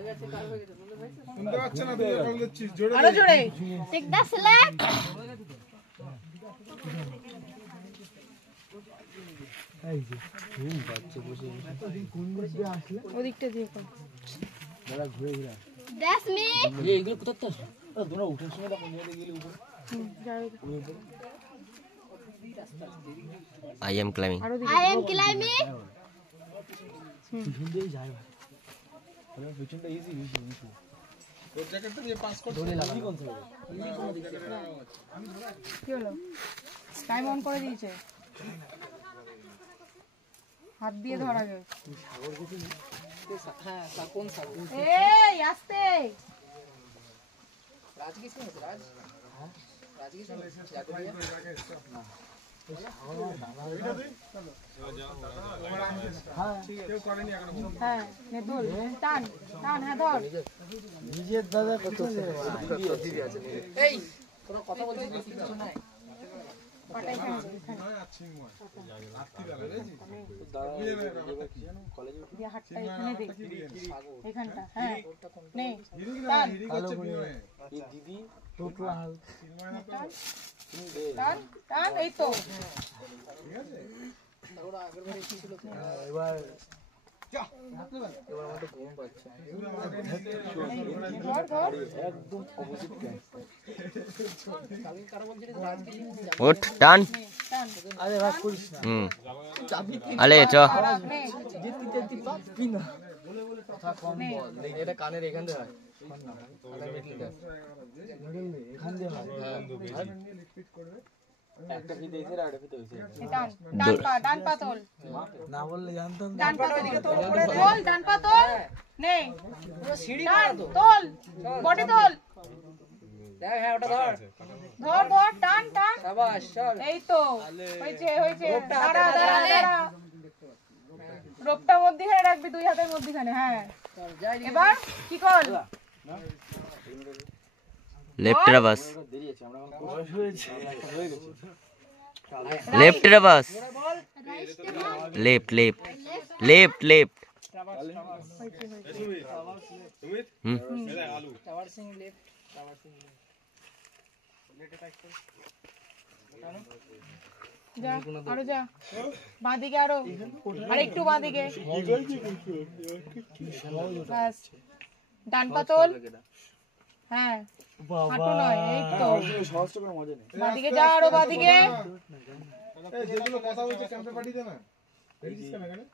শুনতে পাচ্ছ না তুই কল দিচ্ছিস জোরে আরো জোরে টেক দা সিলেক্ট এই যে ঘুম পাচ্ছে বসে বসে কোন দিক দিয়ে আসলে ওদিকটা দিয়ে কর দাদা ঘুরে ঘুরে দ্যাটস মি এই এগুলো কোথা থেকে আসলো তোমরা উঠার সময় তখন নিয়ে গেলে উপরে যাও I am climbing. I am climbing Hindi যায় ভাই আমি পিছনটা ইজি ইজি তোর জ্যাকেটটা দিয়ে পাস কর দৌড়ে লাগা কোন থেকে কি হলো টাইম অন করে দিয়েছে হাত দিয়ে ধর আগে হ্যাঁ কোন সাগর এই আস্তে রাজ কি শুনে রাজ হ্যাঁ রাজ কি শুনে হ্যাঁ নে ধর টান টান হ্যাঁ ধর নিজের দাদা কত এই কোন কথা বলছিস কিছু নাই পাটাই খাই দিয়ে হাতটা এখানে দে এখানটা হ্যাঁ নে টান এই দিদি টোটাল টান টান এই তো তারপর আগের বারে কি ছিল এবার এবার আমাদের ঘুম পাচ্ছে ধর ধর একদম অপোজিট ক্যান্স কালকে কারা বলছিস রাজ কি Ut, done. টান আরে রাগ করিস না Ale, cho. নে যেতে যেতে পারবি না কথা কম বল এটা কানের এখান থেকে হয় এখান দিয়ে হয় একটা ফিতে এসে আর একটা ফিতে হইছে টান ডান পা তোল না বললে জানতাম ডান পা ওদিকে তোল করে তোল ডান পা তোল নে পুরো সিঁড়ি টান তোল বডি তোল দেখ হ্যাঁ ওটা ধর ধর ধর টান টান শাবাশ চল এই তো হয়েছে হয়েছে দাঁড়া দাঁড়া দাঁড়া রোপটা মধ্যখানে রাখবি দুই হাতের মধ্যখানে হ্যাঁ চল যাই এবার কি কর Left reverse. দেরি আছে আমরা বয়স হয়েছে হয়ে গেছে Left reverse. Left, left. Left, left. Tower Singh left tower Singh যা আরো যা বাঁদিকে আরো আর একটু বাঁদিকে ব্যাস ডান পা তোল হ্যাঁ হাঁটু নয় এই তো সহজটা করে মজা নেই বাঁদিকে যা আরো বাঁদিকে এই যেগুলো কথা বলছিস ক্যাম্পে পাঠিয়ে দে না দেখিস কেন এখানে